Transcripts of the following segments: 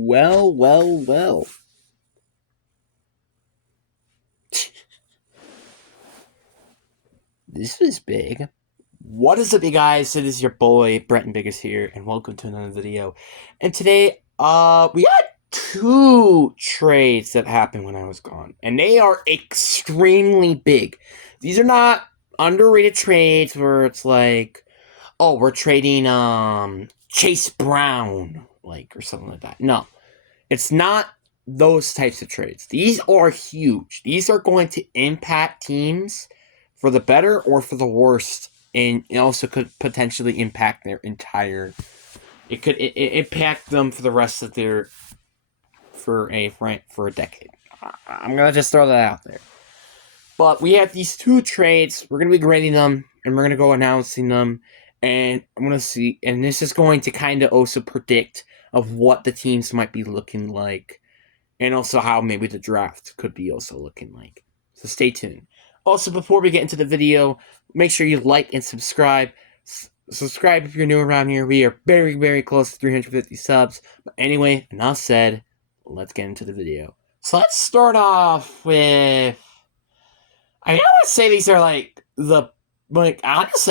Well, well, well. This was big. What is up, you guys? It is your boy, Brenton Biggers here, and welcome to another video. And today, we had two trades that happened when I was gone, and they are extremely big. These are not underrated trades where it's like, oh, we're trading, Chase Brown, or something like that. No. It's not those types of trades. These are huge. These are going to impact teams for the better or for the worst, and it also could potentially impact their entire. It could impact them for the rest of their for a decade. I'm gonna just throw that out there. But we have these two trades. We're gonna be grading them, and we're gonna go announcing them, and I'm gonna see. And this is going to kind of also predict of what the teams might be looking like, and also how maybe the draft could be also looking like. So stay tuned. Also, before we get into the video, make sure you like and subscribe. Subscribe if you're new around here. We are very, very close to 350 subs. But anyway, enough said. Let's get into the video. So let's start off with... I would say these are honestly,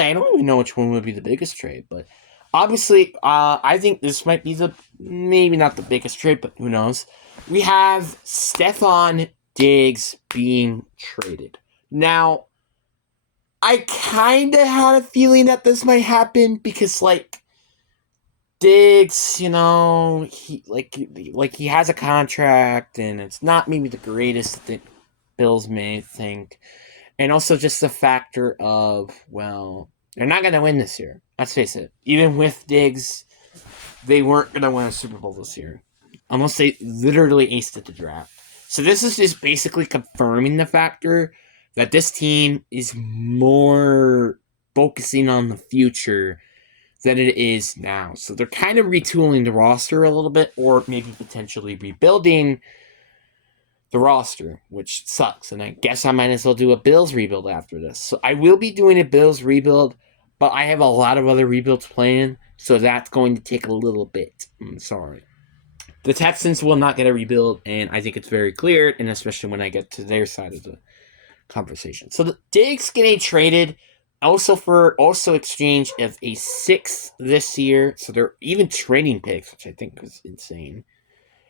I don't even know which one would be the biggest trade, but obviously, I think this might be maybe not the biggest trade, but who knows. We have Stefon Diggs being traded. Now, I kind of had a feeling that this might happen because, Diggs, he has a contract, and it's not maybe the greatest that Bills may think. And also just the factor of, well, they're not going to win this year. Let's face it. Even with Diggs, they weren't going to win a Super Bowl this year. Unless they literally aced at the draft. So this is just basically confirming the factor that this team is more focusing on the future than it is now. So they're kind of retooling the roster a little bit, or maybe potentially rebuilding the roster, which sucks. And I guess I might as well do a Bills rebuild after this. So I will be doing a Bills rebuild, but I have a lot of other rebuilds planned, so that's going to take a little bit. I'm sorry. The Texans will not get a rebuild, and I think it's very clear, and especially when I get to their side of the conversation. So the Diggs getting traded, also exchange of a 6th this year, so they're even trading picks, which I think was insane,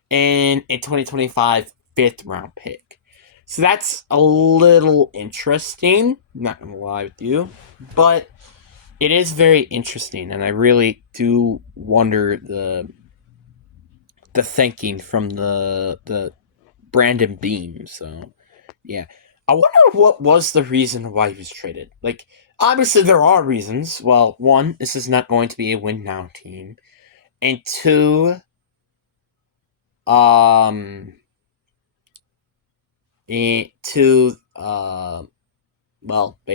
and a 2025 5th round pick. So that's a little interesting, not gonna lie with you, but it is very interesting, and I really do wonder the thinking from the Brandon Beam. So yeah, I wonder what was the reason why he was traded. Obviously there are reasons. Well, one, this is not going to be a win now team, and two, well, they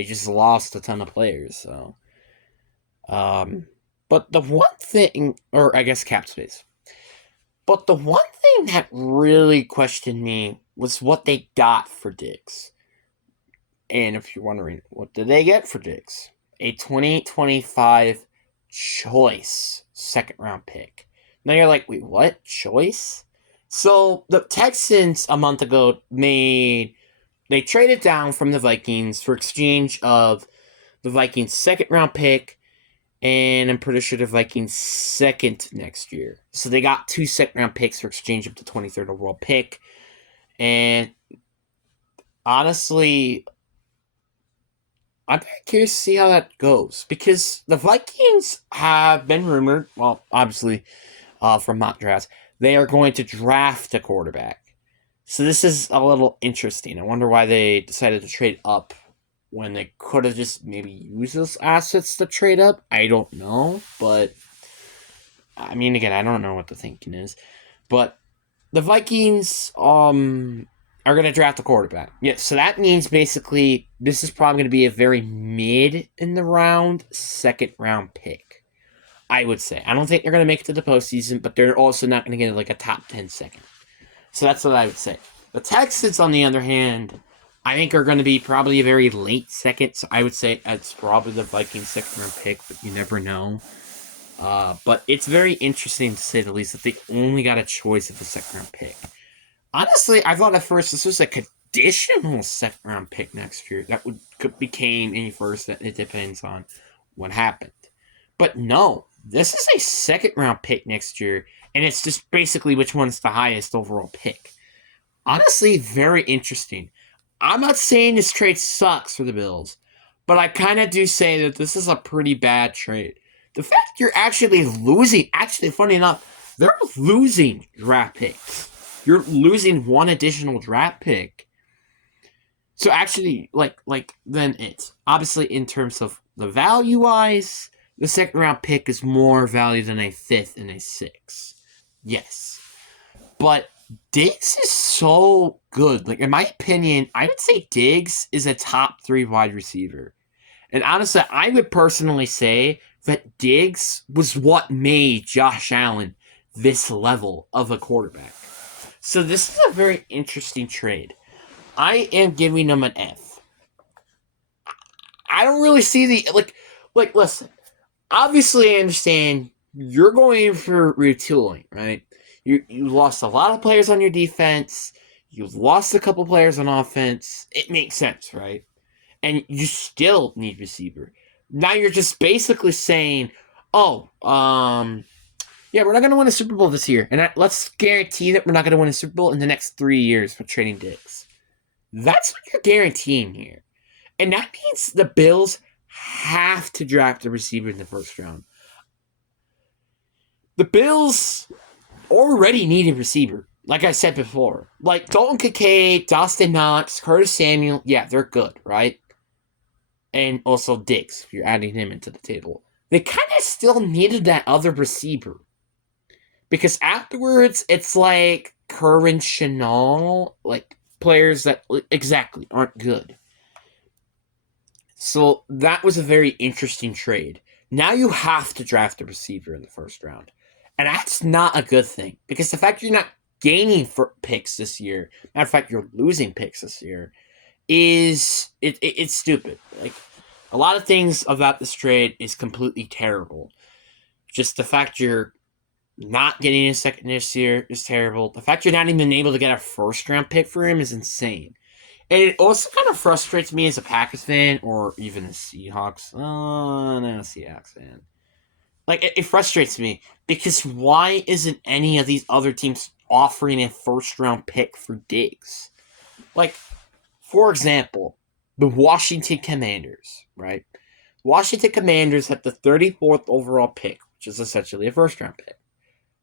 just lost a ton of players. So, but the one thing, or I guess cap space. But the one thing that really questioned me was what they got for Diggs. And if you're wondering, what did they get for Diggs? A 2025 choice 2nd round pick. Now you're like, wait, what? Choice? So the Texans a month ago they traded down from the Vikings for exchange of the Vikings 2nd round pick, and I'm pretty sure the Vikings 2nd next year. So they got 2 2nd round picks for exchange of the 23rd overall pick. And honestly, I'm very curious to see how that goes. Because the Vikings have been rumored, well, obviously, from mock drafts, they are going to draft a quarterback. So this is a little interesting. I wonder why they decided to trade up when they could have just maybe used those assets to trade up. I don't know, but I mean, again, I don't know what the thinking is. But the Vikings are going to draft a quarterback. Yeah, so that means basically this is probably going to be a very mid in the round 2nd round pick, I would say. I don't think they're going to make it to the postseason, but they're also not going to get a top 10 second. So that's what I would say. The Texans, on the other hand, I think are going to be probably a very late 2nd. So I would say it's probably the Vikings 2nd round pick, but you never know. But it's very interesting to say the least that they only got a choice of the second round pick. Honestly, I thought at first this was a conditional second round pick next year that could became any first. That it depends on what happened. But no, this is a second round pick next year, and it's just basically which one's the highest overall pick. Honestly, very interesting. I'm not saying this trade sucks for the Bills, but I kind of do say that this is a pretty bad trade. The fact you're actually losing, actually, funny enough, they're losing draft picks. You're losing one additional draft pick. So actually, then it's obviously in terms of the value wise, the second round pick is more value than a fifth and a sixth. Yes. But Diggs is so good. Like, in my opinion, I would say Diggs is a top 3 wide receiver. And honestly, I would personally say that Diggs was what made Josh Allen this level of a quarterback. So this is a very interesting trade. I am giving him an F. I don't really see the listen. Obviously, I understand you're going for retooling, right? You lost a lot of players on your defense. You've lost a couple players on offense. It makes sense, right? And you still need receiver. Now you're just basically saying, oh, yeah, we're not going to win a Super Bowl this year. And let's guarantee that we're not going to win a Super Bowl in the next 3 years for trading Diggs. That's what you're guaranteeing here. And that means the Bills have to draft a receiver in the first round. The Bills already need a receiver, like I said before. Like Dalton Kincaid, Dawson Knox, Curtis Samuel, yeah, they're good, right? And also Diggs, if you're adding him into the table. They kind of still needed that other receiver. Because afterwards, it's like Curran Chanel, like players that exactly aren't good. So that was a very interesting trade. Now you have to draft a receiver in the first round. And that's not a good thing. Because the fact you're not gaining for picks this year, matter of fact, you're losing picks this year, is it's stupid. Like, a lot of things about this trade is completely terrible. Just the fact you're not getting a second this year is terrible. The fact you're not even able to get a first round pick for him is insane. And it also kind of frustrates me as a Packers fan, or even a Seahawks. Oh, no, Seahawks fan. Like, it frustrates me because why isn't any of these other teams offering a first round pick for Diggs? Like, for example, the Washington Commanders, right? Washington Commanders had the 34th overall pick, which is essentially a first round pick.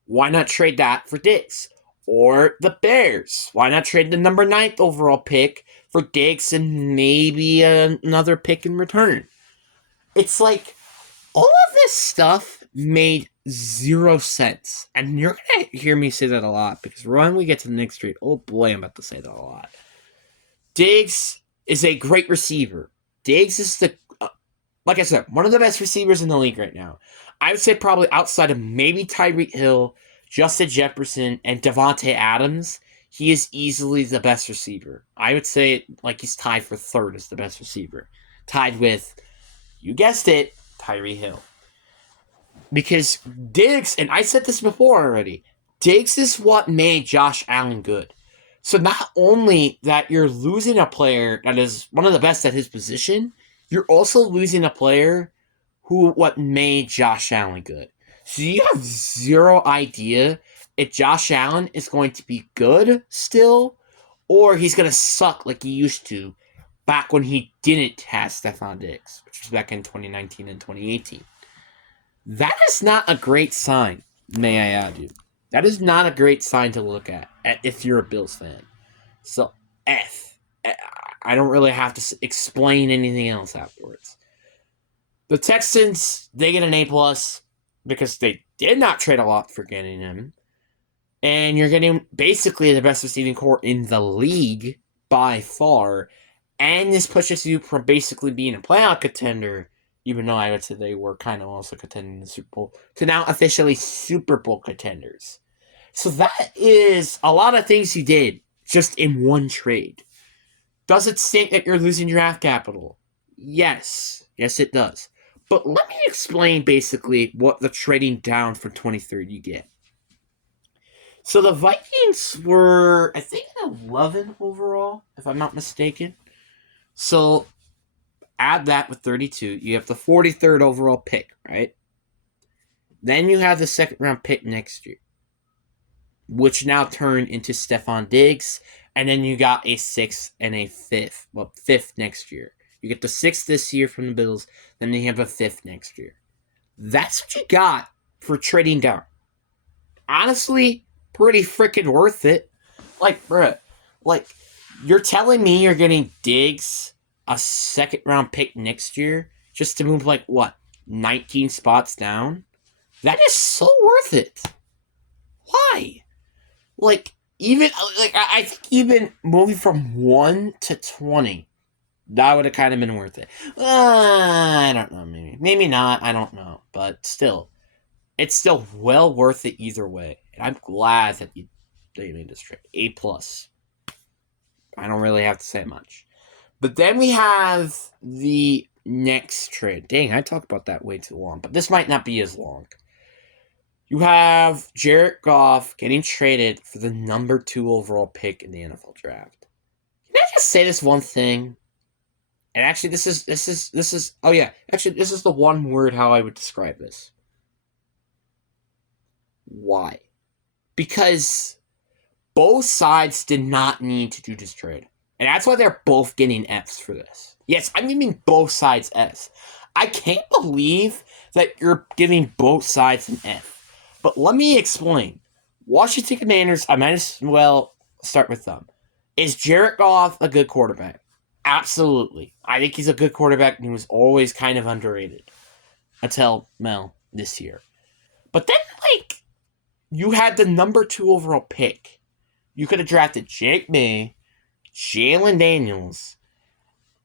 Why not trade that for Diggs? Or the Bears. Why not trade the number 9th overall pick for Diggs and maybe another pick in return? It's like, all of this stuff made 0 sense. And you're going to hear me say that a lot because when we get to the next trade, oh boy, I'm about to say that a lot. Diggs is a great receiver. Diggs is like I said, one of the best receivers in the league right now. I would say probably outside of maybe Tyreek Hill, Justin Jefferson, and Devontae Adams, he is easily the best receiver. I would say like he's tied for third as the best receiver. Tied with, you guessed it, Tyreek Hill. Because Diggs, and I said this before already, Diggs is what made Josh Allen good. So not only that you're losing a player that is one of the best at his position, you're also losing a player who what made Josh Allen good. So you have 0 idea if Josh Allen is going to be good still, or he's going to suck like he used to back when he didn't have Stefon Diggs, which was back in 2019 and 2018. That is not a great sign, may I add you. That is not a great sign to look at if you're a Bills fan. So, F. I don't really have to explain anything else afterwards. The Texans, they get an A+, because they did not trade a lot for getting him. And you're getting basically the best receiving core in the league by far. And this pushes you from basically being a playoff contender, even though I would say they were kind of also contending the Super Bowl, to now officially Super Bowl contenders. So that is a lot of things you did just in one trade. Does it stink that you're losing draft capital? Yes. Yes, it does. But let me explain basically what the trading down from 23rd you get. So the Vikings were, I think, 11 overall, if I'm not mistaken. So add that with 32, you have the 43rd overall pick, right? Then you have the second round pick next year, which now turned into Stephon Diggs. And then you got a 6th and a 5th. Well, 5th next year. You get the 6th this year from the Bills. Then you have a 5th next year. That's what you got for trading down. Honestly, pretty freaking worth it. Like, bruh, like, you're telling me you're getting Diggs, a second round pick next year, just to move, like, what, 19 spots down? That is so worth it. Why? Like, even, like, I think even moving from 1 to 20, that would have kind of been worth it. I don't know, maybe. Maybe not, I don't know. But still, it's still well worth it either way. And I'm glad that you made this trade. A+. I don't really have to say much. But then we have the next trade. Dang, I talked about that way too long. But this might not be as long. You have Jared Goff getting traded for the number 2 overall pick in the NFL draft. Can I just say this one thing? And actually, this is. Oh yeah, actually, this is the one word how I would describe this. Why? Because both sides did not need to do this trade. And that's why they're both getting Fs for this. Yes, I'm giving both sides Fs. I can't believe that you're giving both sides an F. But let me explain. Washington Commanders, I might as well start with them. Is Jared Goff a good quarterback? Absolutely. I think he's a good quarterback, and he was always kind of underrated. Until, well, this year. But then, like, you had the number 2 overall pick. You could have drafted Jake May, Jalen Daniels,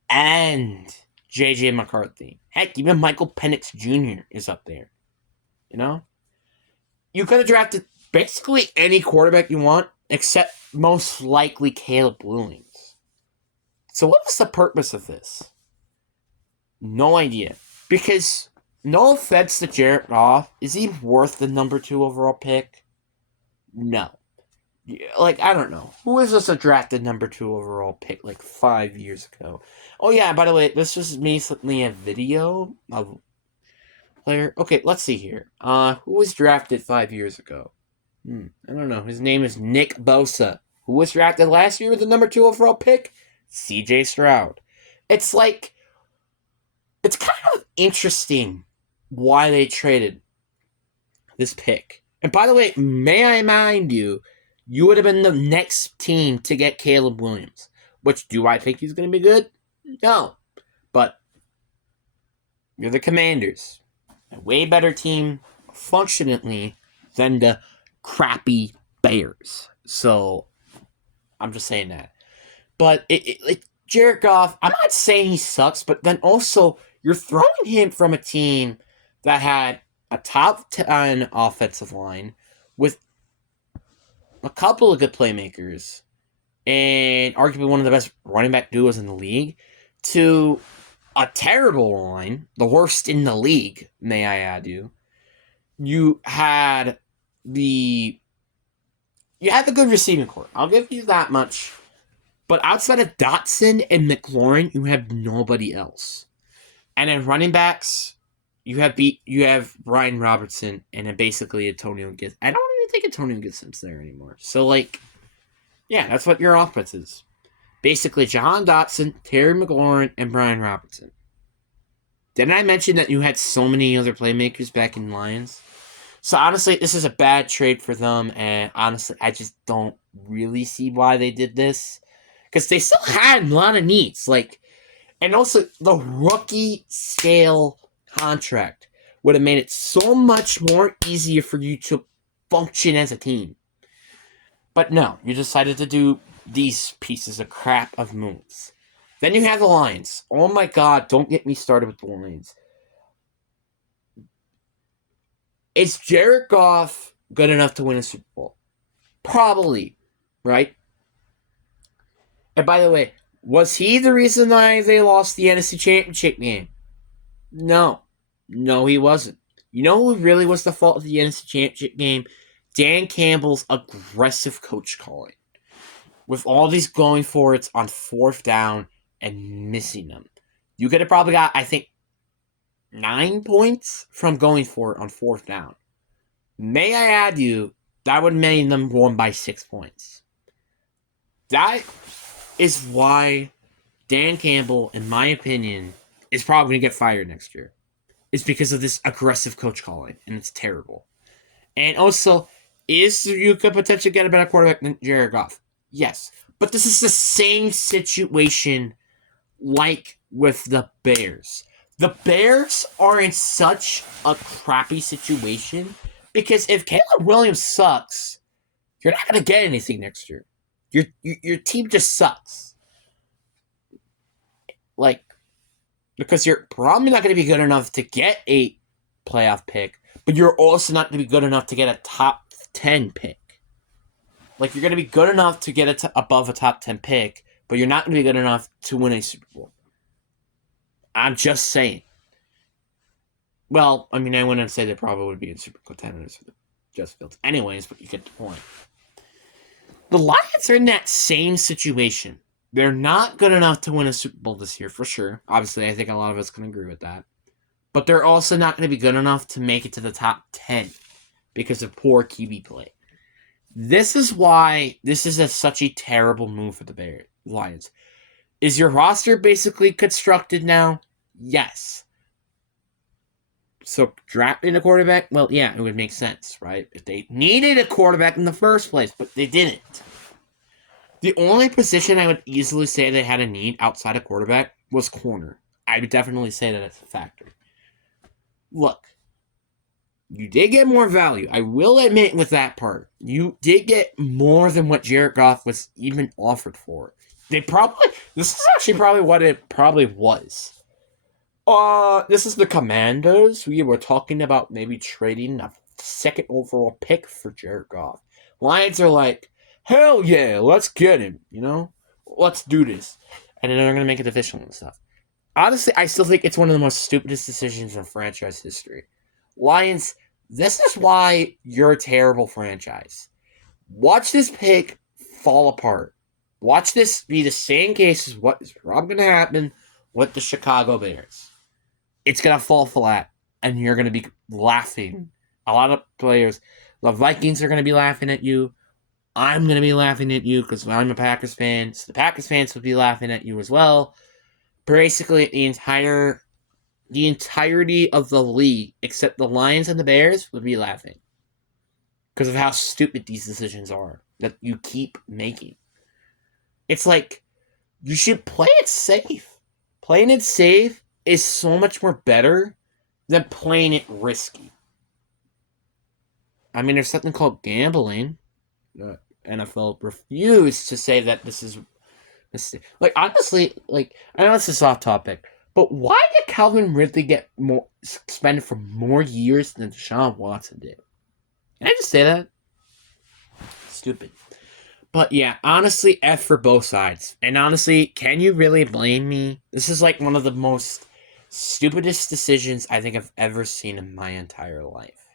and J.J. McCarthy. Heck, even Michael Penix Jr. is up there. You know? You could have drafted basically any quarterback you want, except most likely Caleb Williams. So what was the purpose of this? No idea. Because, no offense to Jared Goff, is he worth the number 2 overall pick? No. Like, I don't know. Who was this a drafted number 2 overall pick like 5 years ago? Oh yeah, by the way, this was recently a video of player. Okay, let's see here. Who was drafted 5 years ago? I don't know. His name is Nick Bosa. Who was drafted last year with the number 2 overall pick? CJ Stroud. It's like, it's kind of interesting why they traded this pick. And by the way, may I mind you, you would have been the next team to get Caleb Williams. Which, do I think he's going to be good? No. But you're the Commanders. A way better team, functionally, than the crappy Bears. So, I'm just saying that. But, Jared Goff, I'm not saying he sucks, but then also, you're throwing him from a team that had a top 10 offensive line with a couple of good playmakers and arguably one of the best running back duos in the league to a terrible line, the worst in the league, may I add you. You had the good receiving corps. I'll give you that much. But outside of Dotson and McLaurin, you have nobody else. And in running backs, you have Brian Robertson and then basically Antonio Gibson. I don't even think Antonio Gibson's there anymore. So, like, yeah, that's what your offense is. Basically, Jahan Dotson, Terry McLaurin, and Brian Robertson. Didn't I mention that you had so many other playmakers back in Lions? So, honestly, this is a bad trade for them, and honestly, I just don't really see why they did this. Because they still had a lot of needs. Like, and also, the rookie scale contract would have made it so much more easier for you to function as a team. But no, you decided to do these pieces of crap of moves. Then you have the Lions. Oh my god, don't get me started with the Lions. Is Jared Goff good enough to win a Super Bowl? Probably, right? And by the way, was he the reason why they lost the NFC Championship game? No. No, he wasn't. You know who really was the fault of the NFC Championship game? Dan Campbell's aggressive coach calling. With all these going for it on fourth down and missing them. You could have probably got, I think, 9 points from going for it on fourth down. May I add you, that would make them won by 6 points. That is why Dan Campbell, in my opinion, is probably going to get fired next year. It's because of this aggressive coach calling, and it's terrible. And also, you could potentially get a better quarterback than Jared Goff. Yes. But this is the same situation like with the Bears. The Bears are in such a crappy situation because if Caleb Williams sucks, you're not going to get anything next year. Your team just sucks. Like, because you're probably not going to be good enough to get a playoff pick, but you're also not going to be good enough to get a top 10 pick. Like, you're going to be good enough to get above a top 10 pick, but you're not going to be good enough to win a Super Bowl. I'm just saying. Well, I mean, I wouldn't say they probably would be in Super contenders for the Justin Fields. Anyways, but you get the point. The Lions are in that same situation. They're not good enough to win a Super Bowl this year, for sure. Obviously, I think a lot of us can agree with that. But they're also not going to be good enough to make it to the top 10 because of poor QB play. This is why this is such a terrible move for the Lions. Is your roster basically constructed now? Yes. So drafting a quarterback? Well, yeah, it would make sense, right? If they needed a quarterback in the first place, but they didn't. The only position I would easily say they had a need outside of quarterback was corner. I would definitely say that it's a factor. Look, you did get more value. I will admit with that part. You did get more than what Jared Goff was even offered for. This is actually probably what it probably was. This is the Commandos. We were talking about maybe trading a second overall pick for Jared Goff. Lions are like, hell yeah, let's get him, Let's do this. And then they're going to make it official and stuff. Honestly, I still think it's one of the most stupidest decisions in franchise history. Lions, this is why you're a terrible franchise. Watch this pick fall apart. Watch this be the same case as what is probably going to happen with the Chicago Bears. It's going to fall flat, and you're going to be laughing. A lot of players, the Vikings are going to be laughing at you. I'm going to be laughing at you because I'm a Packers fan. So the Packers fans will be laughing at you as well. Basically, the entirety of the league, except the Lions and the Bears, would be laughing because of how stupid these decisions are that you keep making. It's like, you should play it safe. Playing it safe is so much more better than playing it risky. I mean, there's something called gambling. The NFL refused to say that this is... Like, honestly, I know this is off topic, but why did Calvin Ridley get more suspended for more years than Deshaun Watson did? Can I just say that? Stupid. But yeah, honestly, F for both sides. And honestly, can you really blame me? This is like one of the most stupidest decisions I think I've ever seen in my entire life.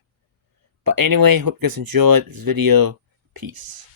But anyway, hope you guys enjoyed this video. Peace.